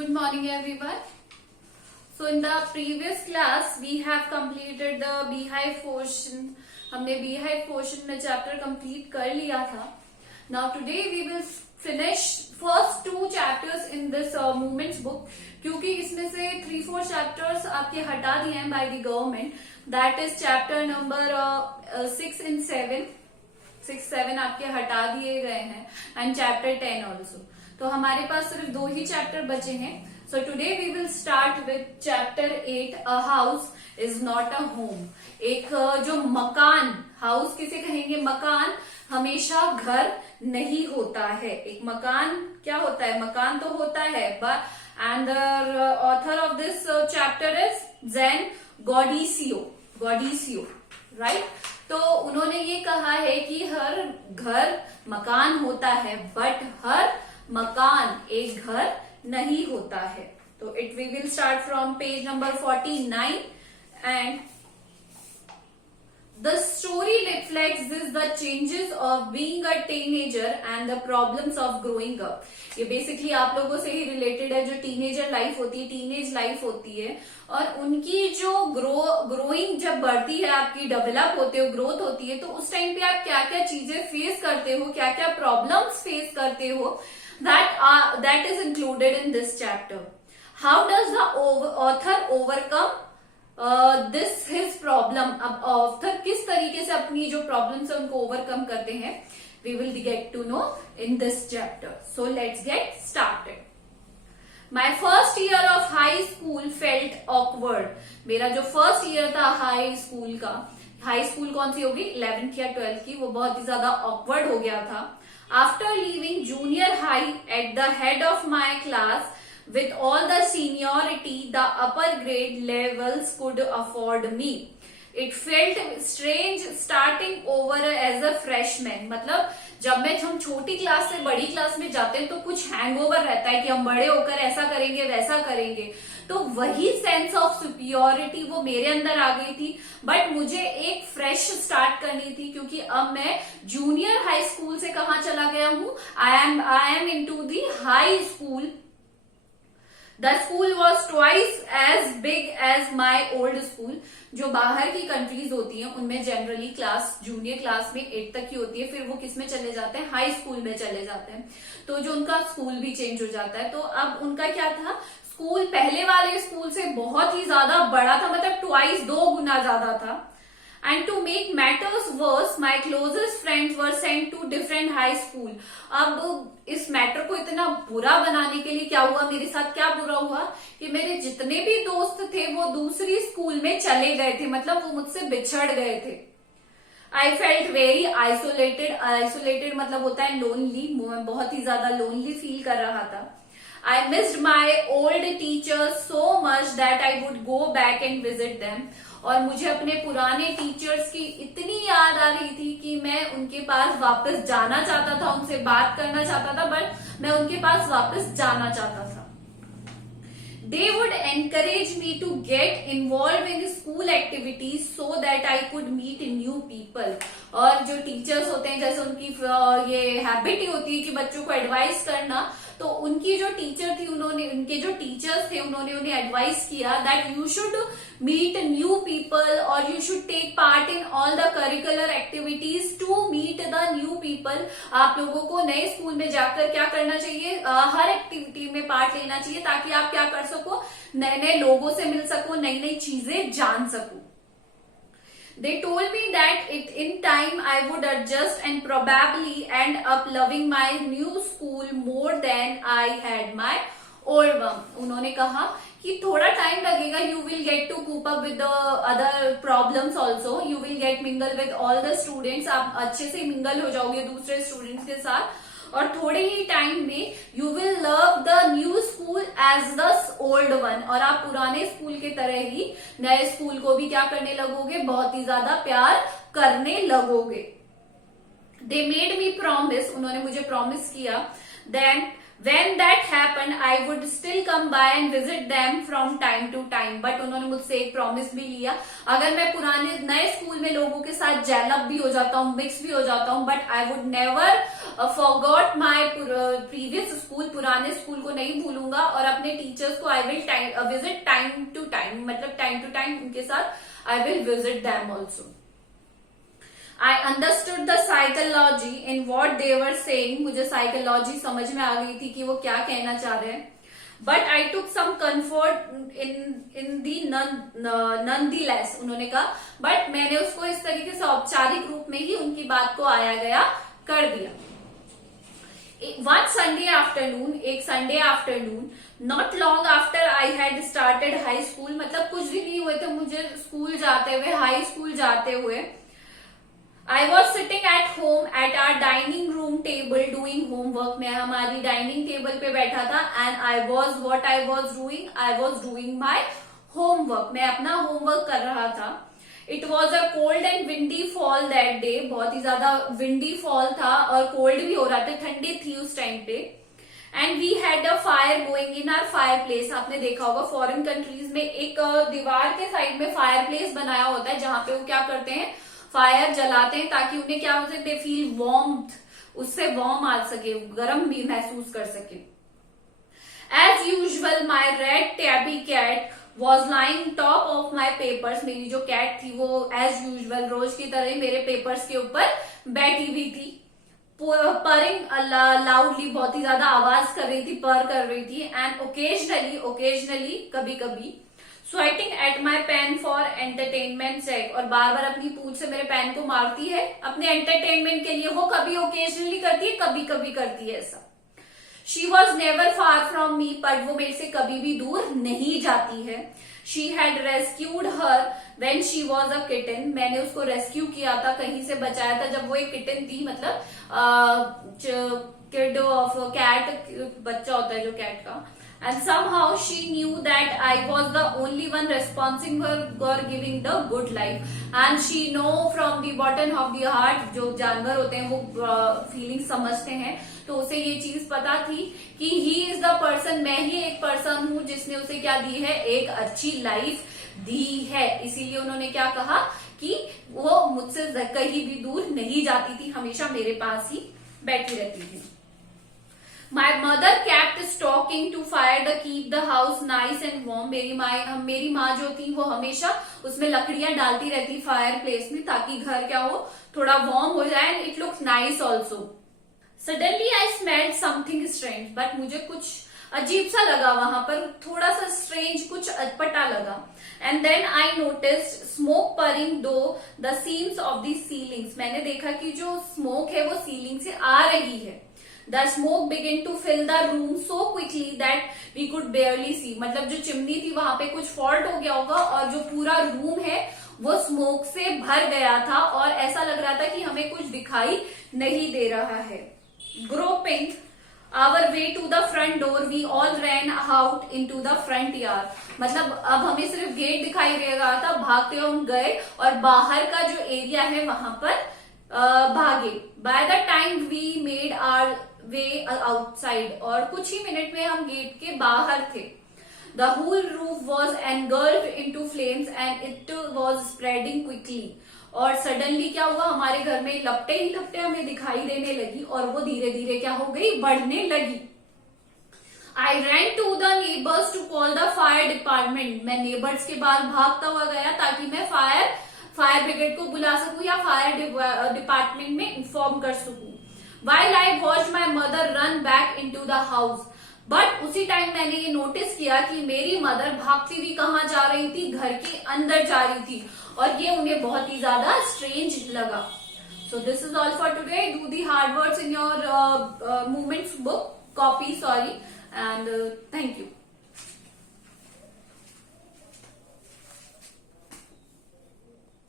Good morning everyone. So in the previous class we have completed the beehive portion. हमने beehive portion में chapter complete कर लिया था. Now today we will finish first two chapters in this movements book. क्योंकि इसमें से 3-4 chapters आपके हटा दिए हैं by the government. That is chapter number 6 and 7. 6-7 आपके हटा दिए गए हैं and chapter 10 also. तो हमारे पास सिर्फ 2 ही चैप्टर बचे हैं. So today we will start with chapter 8. A house is not a home. एक जो मकान, हाउस किसे कहेंगे? मकान हमेशा घर नहीं होता है. एक मकान क्या होता है? मकान तो होता है. And the author of this chapter is Jane Godicio, right? तो उन्होंने ये कहा है कि हर घर मकान होता है बट हर मकान एक घर नहीं होता है. तो it we will start from page number 49 and the story reflects this the changes of being a teenager and the problems of growing up. ये बेसिकली आप लोगों से ही रिलेटेड है. जो टीनेजर लाइफ होती है, टीनेज लाइफ होती है, और उनकी जो ग्रोइंग जब बढ़ती है, आपकी डेवलप होते हो, ग्रोथ होती है, तो उस टाइम पे आप क्या क्या चीजें फेस करते हो, क्या क्या प्रॉब्लम्स फेस करते हो, that is included in this chapter. How does the author overcome this his problem? अब author किस तरीके से अपनी जो problems है उनको overcome करते हैं, we will get to know in this chapter. So let's get started. My first year of high school felt awkward. मेरा जो first year था हाई स्कूल का, हाई स्कूल कौन सी होगी? 11th या 12th की, वो बहुत ही ज्यादा awkward हो गया था. After leaving junior high at the head of my class with all the seniority the upper grade levels could afford me, it felt strange starting over as a freshman. मतलब जब हम छोटी क्लास से बड़ी class में जाते हैं तो कुछ हैंगओवर रहता है कि हम बड़े होकर ऐसा करेंगे वैसा करेंगे. तो वही सेंस ऑफ सुपीरियरिटी वो मेरे अंदर आ गई थी. बट मुझे एक फ्रेश स्टार्ट करनी थी क्योंकि अब मैं जूनियर हाई स्कूल से कहा चला गया हूं. I am into the high school. The school was twice as big as my old school. जो बाहर की कंट्रीज होती हैं उनमें जनरली क्लास जूनियर क्लास में 8 तक की होती है, फिर वो किस में चले जाते हैं? हाई स्कूल में चले जाते हैं. तो जो उनका स्कूल भी चेंज हो जाता है. तो अब उनका क्या था? स्कूल पहले वाले स्कूल से बहुत ही ज्यादा बड़ा था, मतलब ट्वाइस 2 गुना ज्यादा था. And to make matters worse, my closest friends were sent to different high school. अब इस मैटर को इतना बुरा बनाने के लिए क्या हुआ मेरे साथ? क्या बुरा हुआ कि मेरे जितने भी दोस्त थे वो दूसरी स्कूल में चले गए थे, मतलब वो मुझसे बिछड़ गए थे. I felt very isolated. Isolated मतलब होता है लोनली. मैं बहुत ही ज्यादा लोनली फील कर रहा था. I missed my old teachers so much that I would go back and visit them. और मुझे अपने पुराने टीचर्स की इतनी याद आ रही थी कि मैं उनके पास वापस जाना चाहता था, उनसे बात करना चाहता था, बट मैं उनके पास वापस जाना चाहता था. They would encourage me to get involved in school activities so that I could meet new people. और जो टीचर्स होते हैं, जैसे उनकी ये हैबिट ही होती है कि बच्चों को एडवाइस करना, तो उनकी जो टीचर थी, उनके जो टीचर्स थे, उन्होंने उन्हें एडवाइस किया that you should meet new people और you should take part in all the curricular activities to meet the new people. आप लोगों को नए स्कूल में जाकर क्या करना चाहिए? हर एक्टिविटी में पार्ट लेना चाहिए ताकि आप क्या कर सको? नए नए लोगों से मिल सको, नई नई चीजें जान सको. They told me that in time I would adjust and probably end up loving my new school more than I had my old one. उन्होंने कहा कि थोड़ा टाइम लगेगा. You will get to cope up with the other problems also. You will get mingle with all the students. आप अच्छे से mingle हो जाओगे दूसरे स्टूडेंट्स के साथ, और थोड़े ही टाइम में you will love the new school as the old one. और आप पुराने स्कूल के तरह ही नए स्कूल को भी क्या करने लगोगे? बहुत ही ज्यादा प्यार करने लगोगे. They made me promise. उन्होंने मुझे प्रॉमिस किया then when that happened I would still come by and visit them from time to time. But उन्होंने मुझसे एक प्रॉमिस भी लिया, अगर मैं पुराने नए स्कूल में लोगों के साथ जेलअप भी हो जाता हूँ, मिक्स भी हो जाता हूँ, but I would never forgot my previous school, पुराने स्कूल को नहीं भूलूंगा, और अपने टीचर्स को I will visit time to time, मतलब टाइम टू टाइम उनके साथ I will visit them also. I understood the psychology in what they were saying. मुझे साइकोलॉजी समझ में आ गई थी कि वो क्या कहना चाह रहे हैं. But I took some comfort in the nonetheless, उन्होंने कहा, बट मैंने उसको इस तरीके से औपचारिक रूप में ही उनकी बात को आया गया कर दिया. One Sunday afternoon, एक Sunday afternoon, not long after I had started high school, मतलब कुछ दिन ही हुए थे मुझे स्कूल जाते हुए, हाई स्कूल जाते हुए. I was sitting at home at our dining room table doing homework. मैं हमारी डाइनिंग टेबल पे बैठा था and I was doing my homework. मैं अपना होमवर्क कर रहा था. It was a cold and windy fall that day. बहुत ही ज्यादा windy fall था और cold भी हो रहा था, ठंडी थी उस टाइम पे. And we had a fire going in our fireplace. आपने देखा होगा फॉरेन कंट्रीज में एक दीवार के साइड में फायर प्लेस बनाया होता है जहां पे वो क्या करते हैं, फायर जलाते हैं ताकि उन्हें क्या हो सके, दे फील वार्मथ, उससे वार्म आ सके, गर्म भी महसूस कर सके. As usual my red tabby cat was lying top of my papers. मेरी जो कैट थी वो एज यूजुअल रोज की तरह मेरे पेपर्स के ऊपर बैठी हुई थी. परिंग लाउडली, बहुत ही ज्यादा आवाज कर रही थी, पर कर रही थी. एंड ओकेजनली कभी कभी sweating at my pen for entertainment sake, और बार बार अपनी पूंछ से मेरे पेन को मारती है अपने एंटरटेनमेंट के लिए. वो कभी ओकेजनली करती है, कभी कभी करती है ऐसा. She was never far from me, पर वो मेरे से कभी भी दूर नहीं जाती है. She had rescued her when she was a kitten. मैंने उसको रेस्क्यू किया था, कहीं से बचाया था जब वो एक किटन थी, मतलब किड ऑफ कैट, बच्चा होता है जो कैट का. And somehow she knew that I was the only one responsible for giving the good life. And she know from the bottom of the heart, जो जानवर होते हैं वो फीलिंग समझते हैं, तो उसे ये चीज पता थी कि he is the person, मैं ही एक पर्सन हूँ जिसने उसे क्या दी है, एक अच्छी लाइफ दी है. इसीलिए उन्होंने क्या कहा कि वो मुझसे कहीं भी दूर नहीं जाती थी, हमेशा मेरे पास ही बैठी रहती थी. My mother kept stalking to fire to keep the house nice and warm. मेरी माँ जो थी वो हमेशा उसमें लकड़ियां डालती रहती फायर प्लेस में ताकि घर क्या हो, थोड़ा वार्म हो जाए. And it looks nice also. Suddenly I smelled something strange, but मुझे कुछ अजीब सा लगा वहां पर, थोड़ा सा स्ट्रेंज, कुछ अटपटा लगा. And then I noticed smoke pouring through the seams of the ceilings. मैंने देखा कि जो स्मोक है वो सीलिंग से आ रही है. The smoke began to fill the room so quickly that we could barely see. मतलब जो चिमनी थी वहां पे कुछ फॉल्ट हो गया होगा और जो पूरा रूम है वो स्मोक से भर गया था और ऐसा लग रहा था कि हमें कुछ दिखाई नहीं दे रहा है. Groping our way to the front door, we all ran out into the front yard. मतलब अब हमें सिर्फ गेट दिखाई दे रहा था, भागते हुए हम गए और बाहर का जो एरिया है वहां पर भागे. By the time we made our way outside, और कुछ ही मिनट में हम गेट के बाहर थे. The whole roof was engulfed into flames and it was spreading quickly. और सडनली क्या हुआ, हमारे घर में लपटे ही लपटे हमें दिखाई देने लगी और वो धीरे धीरे क्या हो गई, बढ़ने लगी. I ran to the neighbors to call the fire department. मैं नेबर्स के बाद भागता हुआ गया ताकि मैं फायर ब्रिगेड को बुला सकूं या फायर डिपार्टमेंट में इन्फॉर्म कर सकूं. While I watched my mother run back into the house, but उसी टाइम मैंने ये नोटिस किया कि मेरी मदर भागती हुई कहाँ जा रही थी, घर के अंदर जा रही थी और ये उन्हें बहुत ही ज्यादा स्ट्रेंज लगा. So this is all for today. Do the hard words in your movements book copy, and thank you.